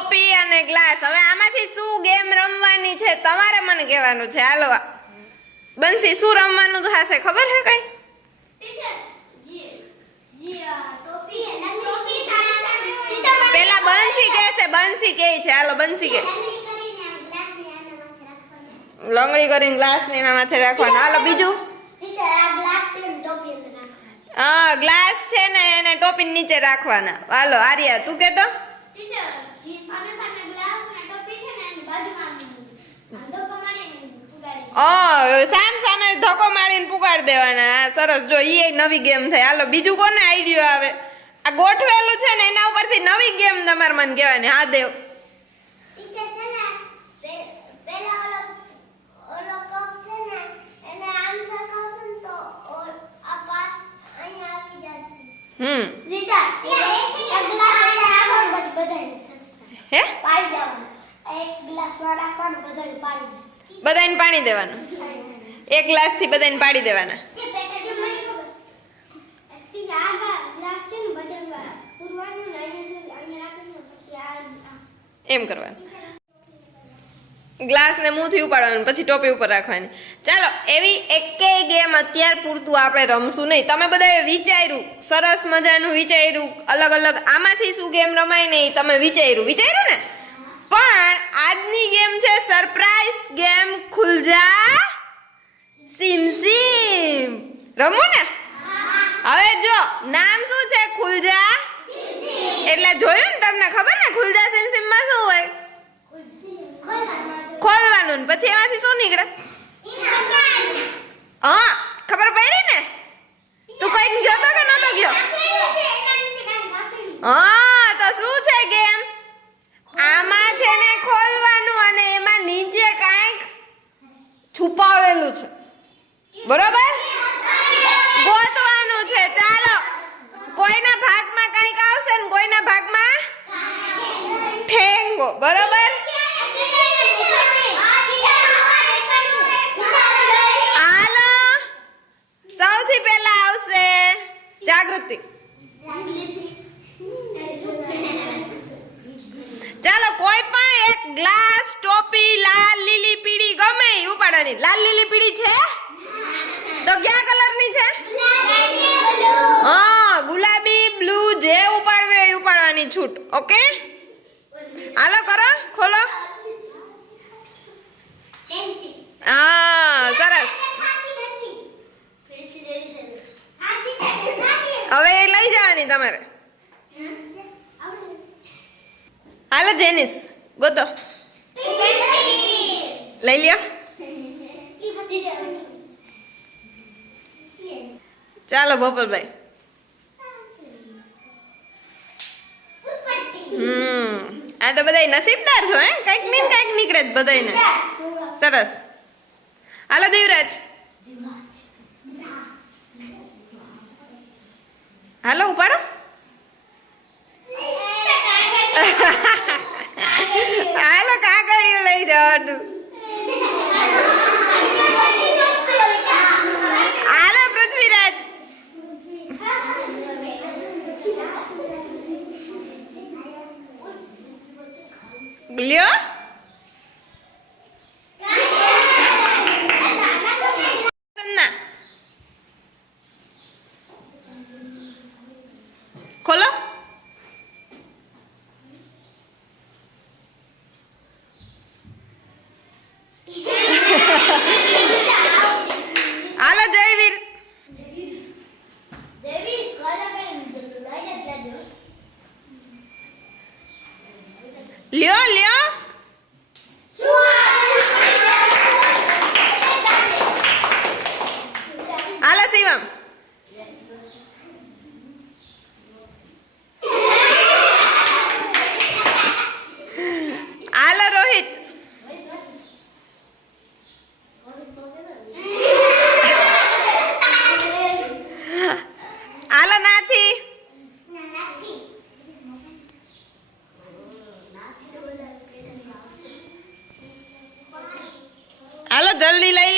ટોપી અને ગ્લાસ. હવે આમાંથી શું ગેમ રમવાની છે તમારે મને કહેવાનું છે. હાલો બંસી, શું રમવાનું થશે ખબર છે કઈ? પેલા બંસી કહેશે. બંસી કહે છે. હાલો બંસી કે લંગડી કરીને ગ્લાસ ને એના માથે રાખવાનો. હાલો બીજું. હા, ગ્લાસ છે ને એને ટોપી નીચે રાખવાના. હાલો આર્યા તું કે તો. સામ સામે ધક્કો મારીને પુગાડી દેવાના. સરસ, જો ઈ નવી ગેમ થઈ. હાલો બીજું કોને આઈડિયો આવે? આ ગોઠવેલું છે ને એના ઉપરથી નવી ગેમ તમારે મને કહેવાની. હા દેવ. હે બધાને પાણી દેવાનું. એક ગ્લાસ થી બધાને પાડી દેવાના. એમ કરવાનું. ગ્લાસ ને મુંહથી ઉપાડવાનું, પછી ટોપી ઉપર રાખવાની. ચાલો એવી એકેય ગેમ અત્યાર પૂરતું આપણે રમશું નહીં. તમે બધાએ વિચાર્યું, સરસ મજાનું વિચાર્યું, અલગ અલગ આમાંથી શું ગેમ રમાય ને તમે વિચાર્યું ને. પણ આજની ગેમ છે સરપ્રાઈઝ ગેમ ખુલજા સીમ સીમ. રમવું ને? હવે જો નામ શું છે? ખુલજા. એટલે જોયું ને તમને ખબર ને ખુલજા સીમ સીમ માં શું હોય? ખોલવાનું. પછી એમાંથી શું નીકળે? હા, ખબર પડી ને? તું કઈક ગયો તો કે નતો ગયો? હા, તો શું છે ગેમ? આમાં છે ને ખોલવાનું અને એમાં નીચે કાંઈક છુપાવેલું છે. બરોબર? ગોતવાનું છે. ચાલો, કોઈના ભાગમાં કંઈક આવશે ને કોઈના ભાગમાં ઠેંગો. બરોબર? હાલો, સૌથી પહેલા આવશે જાગૃતિ. ચાલો, કોઈ પણ એક ગ્લાસ, ટોપી, લાલ, લીલી, પીળી ગમે ઈ ઉપાડવાની. લાલ, લીલી, પીળી છે તો કયા કલરની છે? હા, ગુલાબી, બ્લુ, જે ઉપાડવે એ ઉપાડવાની છૂટ. ઓકે, હાલો કરો, ખોલો. હા, સરસ. હવે એ લઈ જવાની તમારે. હાલો જેનિસ, ગોતો. લઈ લ્યો. ચાલો ભોપલભાઈ. આ તો બધા નસીબદાર છો હે, કઈક ને કઈક નીકળે જ બધાને. સરસ. હાલો દેવરાજ. હાલો ઉપાડો. હાલો કાગળિયું લઈ જવાનું. હાલો પૃથ્વીરાજ. લ્યો. ખોલો. હાલો જયવીર. લ્યો લ્યો. હાલો શિવમ. હાલો રોહિત. હાલો નાથી. હાલો જલ્દી લઈ